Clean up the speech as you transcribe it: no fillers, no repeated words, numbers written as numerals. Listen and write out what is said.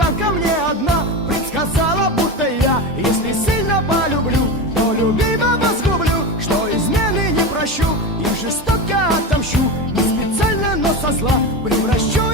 цыганка мне одна предсказала, будто я, если сильно полюблю, то любимого сгублю, что измены не прощу и жестоко отомщу, не специально, но со зла превращу